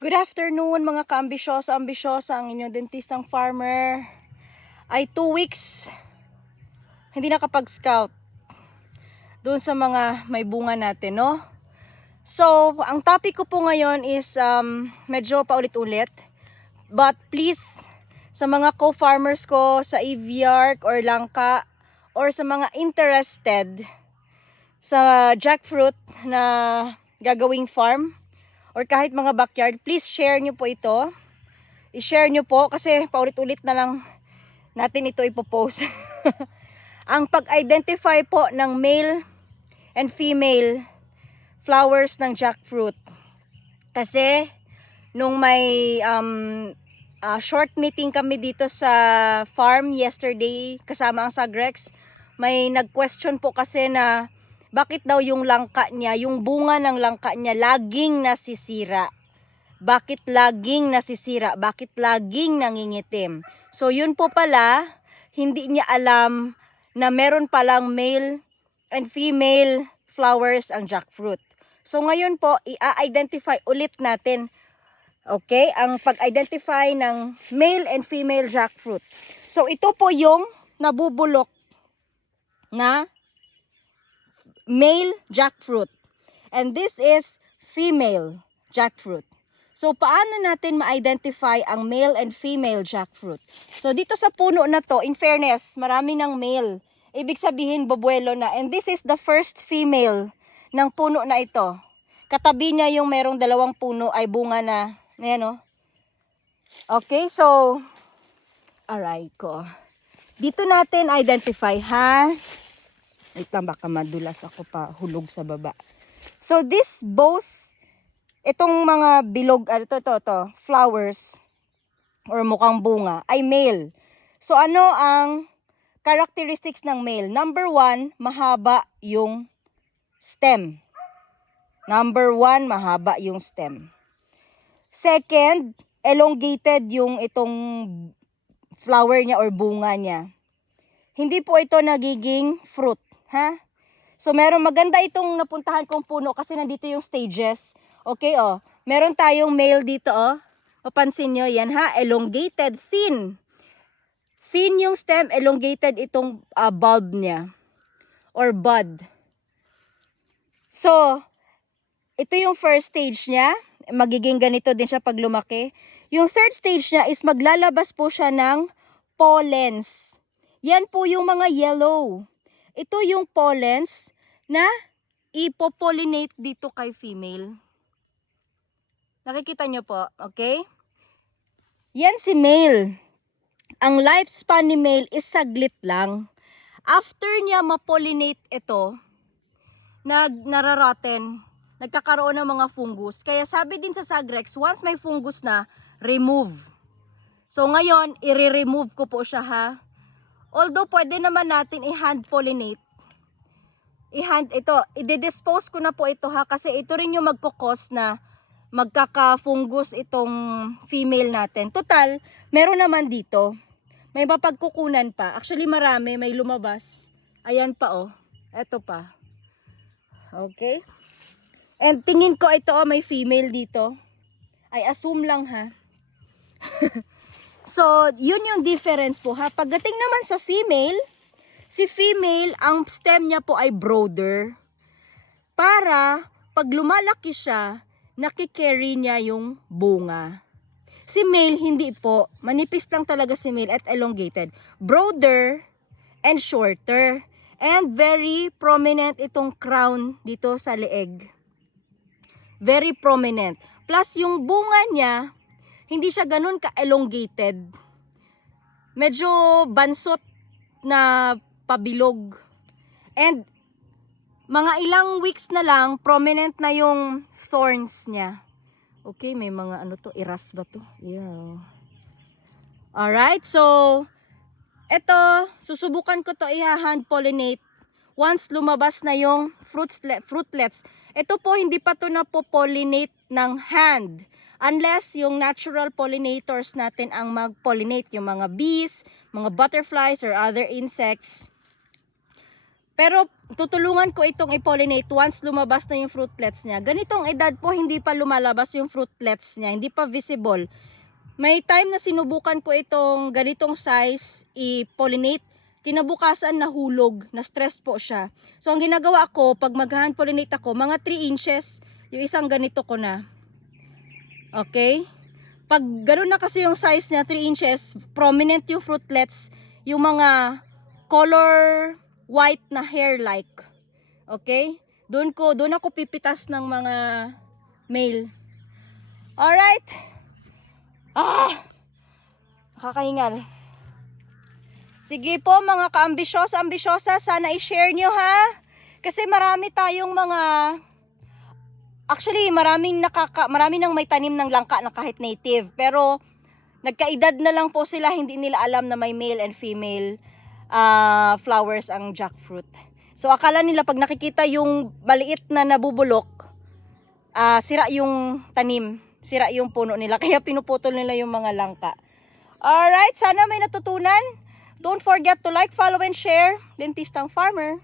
Good afternoon mga ka-ambisyosa, ang inyong dentistang farmer. Ay 2 weeks hindi nakapag-scout doon sa mga may bunga natin, no? So, ang topic ko po ngayon is medyo paulit-ulit. But please, sa mga co-farmers ko sa aviark or langka or sa mga interested sa jackfruit na gagawing farm, or kahit mga backyard, please share nyo po ito. I-share nyo po kasi paulit-ulit na lang natin ito ipopost. Ang pag-identify po ng male and female flowers ng jackfruit. Kasi nung may short meeting kami dito sa farm yesterday kasama ang Sagrex, may nag-question po kasi na bakit daw yung langka niya, yung bunga ng langka niya laging nasisira. Bakit laging nasisira? Bakit laging nangingitim? So yun po pala, hindi niya alam na meron palang male and female flowers ang jackfruit. So ngayon po, i-identify ulit natin, okay, ang pag-identify ng male and female jackfruit. So ito po yung nabubulok na male jackfruit. And this is female jackfruit. So, paano natin ma-identify ang male and female jackfruit? So, dito sa puno na to, in fairness, marami ng male. Ibig sabihin, bobuelo na. And this is the first female ng puno na ito. Katabi niya yung merong dalawang puno ay bunga na. Ayan, oh. Okay, so, aray ko. Dito natin identify, ha? Wait lang, baka madulas ako pa hulog sa baba. So this both, itong mga bilog, ito, flowers or mukhang bunga ay male. So ano ang characteristics ng male? Number 1, mahaba yung stem. Number 1, mahaba yung stem. Second, elongated yung itong flower niya or bunga niya. Hindi po ito nagiging fruit. Ha? So, meron maganda itong napuntahan kong puno kasi nandito yung stages. Okay, oh. Meron tayong male dito, oh. Papansin nyo, yan ha. Elongated, thin. Thin yung stem, elongated itong bulb niya. Or bud. So, ito yung first stage niya. Magiging ganito din siya pag lumaki. Yung third stage niya is maglalabas po siya ng pollens. Yan po yung mga yellow. Ito yung pollens na ipopollinate dito kay female. Nakikita nyo po, okay? Yan si male. Ang lifespan ni male is saglit lang. After niya mapollinate ito, nararotten, nagkakaroon ng mga fungus. Kaya sabi din sa Sagrex, once may fungus na, remove. So ngayon, i-remove ko po siya, ha. Although pwede naman natin i-hand pollinate. I-dispose ko na po ito, ha, kasi ito rin yung magkukos na magkaka-fungus itong female natin. Total, meron naman dito. May mapagkukunan pa. Actually marami, may lumabas. Ayan pa, oh. Ito pa. Okay? And tingin ko ito, oh, may female dito. I assume lang, ha. So, yun yung difference po, ha. Pagdating naman sa female, si female, ang stem niya po ay broader. Para, pag lumalaki siya, nakikerry niya yung bunga. Si male, hindi po. Manipis lang talaga si male at elongated. Broader and shorter. And very prominent itong crown dito sa leeg. Very prominent. Plus, yung bunga niya, hindi siya ganun ka-elongated. Medyo bansot na pabilog. And mga ilang weeks na lang, prominent na yung thorns niya. Okay, may mga ano to, iras ba to? Yeah. Alright, so eto, susubukan ko to i-hand pollinate. Once lumabas na yung fruitlets, ito po hindi pa to na po pollinate ng hand. Unless yung natural pollinators natin ang mag-pollinate, yung mga bees, mga butterflies, or other insects. Pero tutulungan ko itong i-pollinate once lumabas na yung fruitlets niya. Ganitong edad po hindi pa lumalabas yung fruitlets niya, hindi pa visible. May time na sinubukan ko itong ganitong size i-pollinate. Kinabukasan nahulog, na-stress po siya. So ang ginagawa ko, pag mag-hand pollinate ako, mga 3 inches, yung isang ganito ko na. Okay? Pag ganoon na kasi yung size niya, 3 inches, prominent yung fruitlets, yung mga color white na hair-like. Okay? Doon ako pipitas ng mga male. Alright? Nakakahingal. Sige po mga ka-ambisyosa, sana i-share nyo ha. Kasi marami tayong mga, actually maraming nang may tanim ng langka na kahit native. Pero nagkaedad na lang po sila, hindi nila alam na may male and female flowers ang jackfruit. So akala nila pag nakikita yung maliit na nabubulok, sira yung tanim, sira yung puno nila. Kaya pinuputol nila yung mga langka. Alright, sana may natutunan. Don't forget to like, follow, and share. Dentistang Farmer.